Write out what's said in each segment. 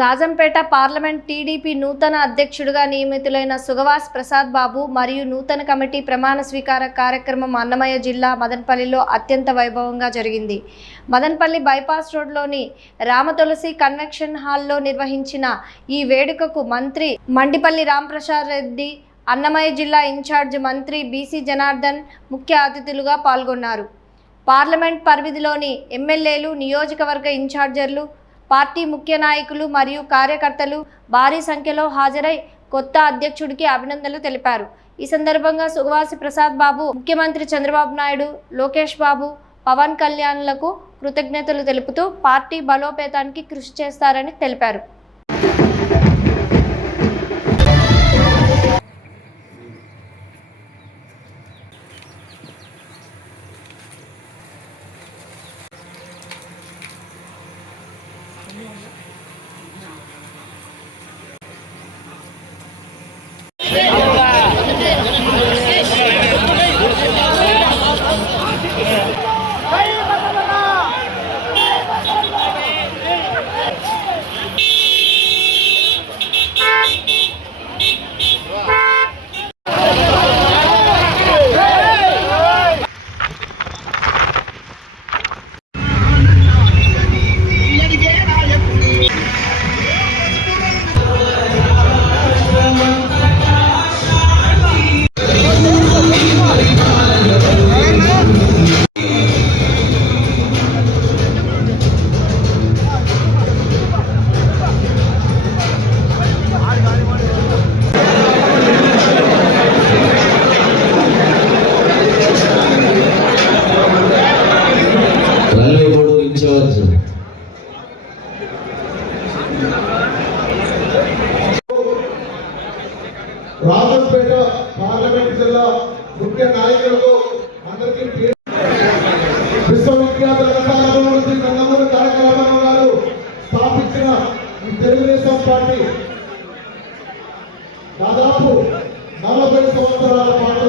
Rajampet parliament TDP నూతన అధ్యక్షుడిగా నియమితులైన సుగవాస్ ప్రసాద్ బాబు మరియు నూతన కమిటీ ప్రమాణ స్వీకార కార్యక్రమం అన్నమయ్య జిల్లా మదనపల్లిలో అత్యంత వైభవంగా జరిగింది. మదనపల్లి బైపాస్ రోడ్లోని రామతులసి కన్వెన్షన్ హాల్లో నిర్వహించిన ఈ వేడుకకు మంత్రి మండిపల్లి రాంప్రసాద్ రెడ్డి, అన్నమయ్య జిల్లా ఇన్ఛార్జ్ మంత్రి బీసీ జనార్దన్ ముఖ్య అతిథులుగా పాల్గొన్నారు. పార్లమెంట్ పరిధిలోని ఎమ్మెల్యేలు, నియోజకవర్గ ఇన్ఛార్జర్లు, పార్టీ ముఖ్య నాయకులు మరియు కార్యకర్తలు భారీ సంఖ్యలో హాజరై కొత్త అధ్యక్షుడికి అభినందనలు తెలిపారు. ఈ సందర్భంగా సుగవాసి ప్రసాద్ బాబు ముఖ్యమంత్రి చంద్రబాబు నాయుడు, లోకేష్ బాబు, పవన్ కళ్యాణ్లకు కృతజ్ఞతలు తెలుపుతూ పార్టీ బలోపేతానికి కృషి చేస్తారని తెలిపారు. రాజంపేట పార్లమెంట్ జిల్లా ముఖ్య నాయకులకు అందరికీ విశ్వవిఖ్యాత నందమూరి తారక రామారావు గారు స్థాపించిన ఈ తెలుగుదేశం పార్టీ దాదాపు 40 సంవత్సరాల పాటు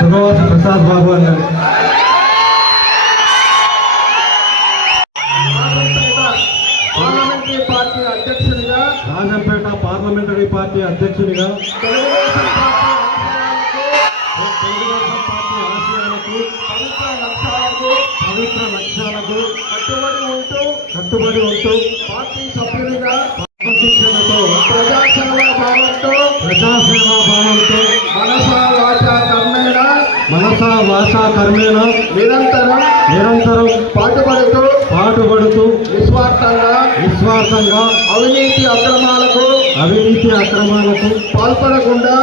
సుగవాసి ప్రసాద్ బాబు అన్నారు. రాజంపేట పార్లమెంటరీ పార్టీ అధ్యక్షునిగా తెలుగుదేశం పార్టీ ఆశయాలకు పవిత్ర లక్ష్యాలకు కట్టుబడి ఉంటూ పార్టీ సభ్యునిగా క్రమశిక్షణతో ప్రజాసేవా భావంతో మనసా వాచా కర్మేణ నిరంతరం పాటుపడుతూ నిస్వార్థంగా అవినీతి అక్రమాలకు పాల్పడకుండా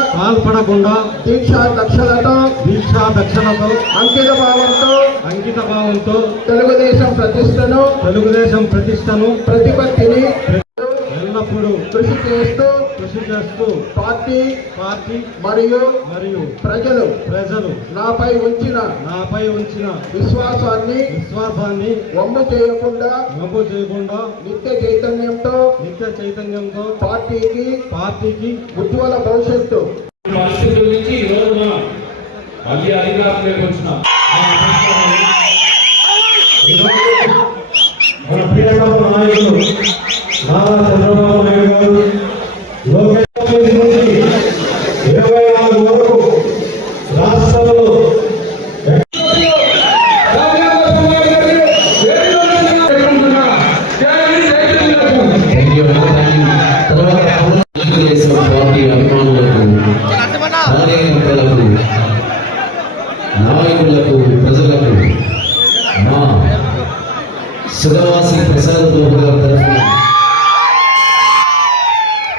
దీక్షా దక్షలతో అంకిత భావంతో తెలుగుదేశం ప్రతిష్టను ప్రతిపత్తిని ఎల్లప్పుడూ కృషి చేస్తూ పార్టీ మరియు ప్రజలు నాపై ఉంచిన విశ్వాసాన్ని వమ్ము చేయకుండా నిత్య చైతన్యంతో పార్టీకి ఉజ్వల భవిష్యత్తు పరిస్థితుల నుంచి ఈ రోజున మళ్ళీ అధికారంలోకి వచ్చిన మన ప్రియతమ నాయకులు నారా చంద్రబాబు నాయుడు గారు లోకేష్ నుంచి 24 వరకు రాష్ట్రంలో పార్టీ అభిమానులకు, కార్యకర్తలకు, నాయకులకు, ప్రజలకు మా సుగవాసి ప్రసాద్ బాబు గారి తరఫున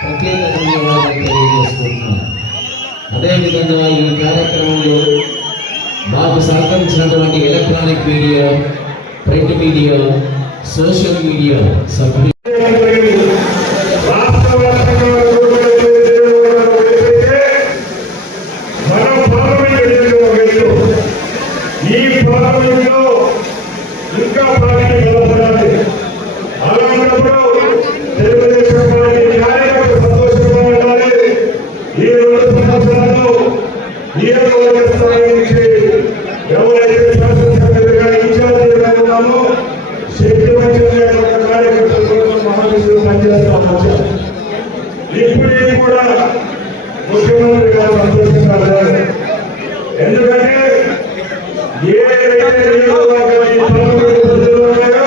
ప్రత్యేక ధన్యవాదాలు తెలియజేస్తున్నాను. అదేవిధంగా ఈ కార్యక్రమంలో మాకు సహకరించినటువంటి electronic media, print media, social media సభ్యులు ఇంకా పార్టీ బలపడాలి. అలాంటప్పుడు తెలుగుదేశం పార్టీ కార్యకర్తలు సంతోషంగా ఉండాలి. ఈ 2 సంవత్సరాలు నియోజకవర్గ స్థాయి నుంచి ఎవరైతే శాసనసభ్యులుగా ఇన్ఛార్జీలుగా ఉన్నామో శక్తివంచన కార్యకర్తలు చేస్తాం వచ్చాం. ఇప్పటికీ కూడా ముఖ్యమంత్రి గారు సంతోషంగా లేరు. ఎందుకంటే ఏదైతే నియోజకవర్గానికి 13 ప్రజలు ఉన్నాయో